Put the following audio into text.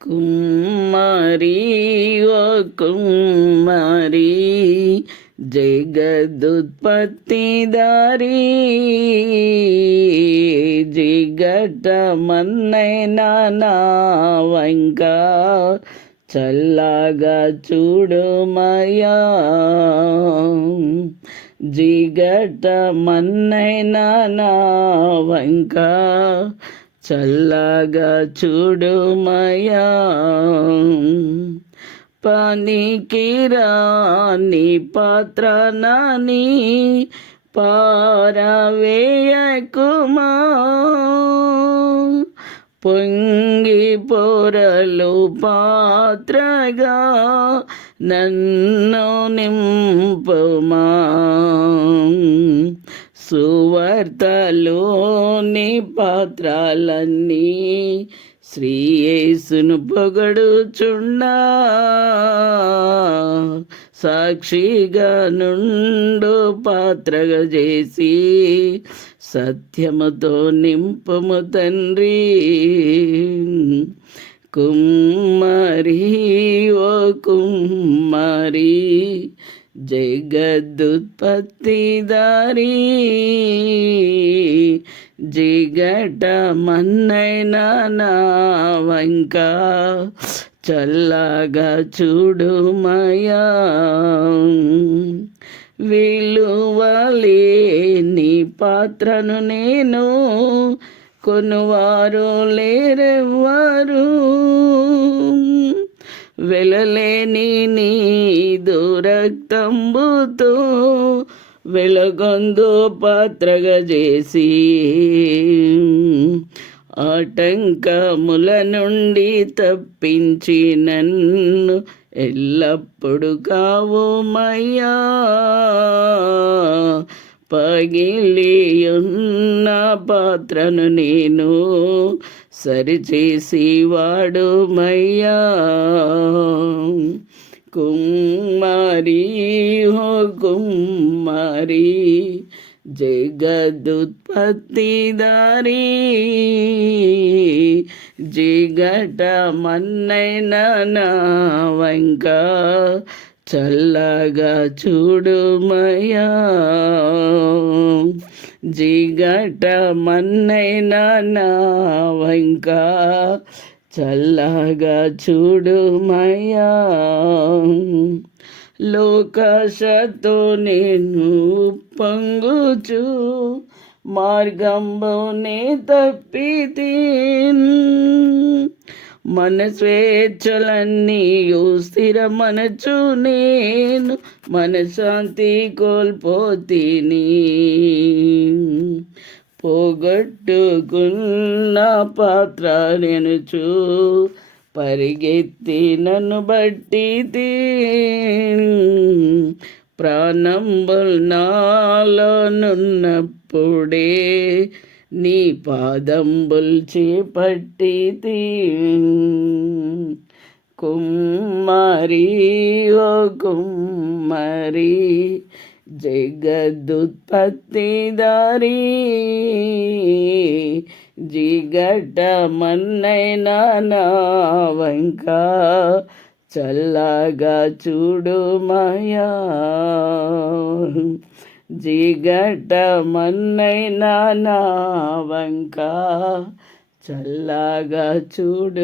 కుమ్మరి ఓ కుమ్మరి జగదుత్పత్తి దారి జిగట మన్నైనా నా వంక చల్లగా చూడుమయా జిగట మన్నైనా నా వంక చల్లగా చూడుమయా. పనికి రాని పాత్ర నాని పారవేయకుమా. పొంగి పొరలు పాత్రగా నన్ను నింపుమా. సువార్తలోని పాత్రలన్నీ శ్రీయేసును పొగడుచున్నా. సాక్షిగా నుండు పాత్రగా చేసి సత్యముతో నింపము తండ్రి. కుమ్మరి ఓ కుమ్మరి జగదుత్పత్తిదారి జిగట మన్నైనా నా వంక చల్లగా చూడుమయా విలువలేని పాత్రను నేను కొనువారు లేరెవ్వరు. వెలలేని నీ దురక్తంబుతో వెలగొందు పాత్రగా చేసి ఆటంకముల నుండి తప్పించి నన్ను ఎల్లప్పుడు కావోమయ్యా. ఉన్న పాత్రను నేను సరిచేసి వాడుమయ్యా కుమ్మరి హో కుమ్మరి జగదుత్పత్తిదారి జిగట మన్నైన నా వంక చల్లగా చూడుమయా జిగట మన్నైన నా వంక చల్లగా చూడుమయా లోకశతో నేను పొంగుచు మార్గంలోనే తప్పితే మన స్వేచ్ఛలన్నీ స్థిరమనచు నేను. మనశాంతి కోల్పోతిని పోగొట్టుకున్న పాత్ర నెనుచు పరిగెత్తి నన్ను బట్టి ప్రాణంబుల్ నాలోనున్నప్పుడే నీ పాదంబుల్ చేపట్టి కుమ్మరి ఓ కుమ్మరి జగదుత్పత్తి దారి. జిగట మన్నైనా నా వంక చల్లగా చూడు మాయా. మన్నైనా నా వంక చల్లగా చూడు.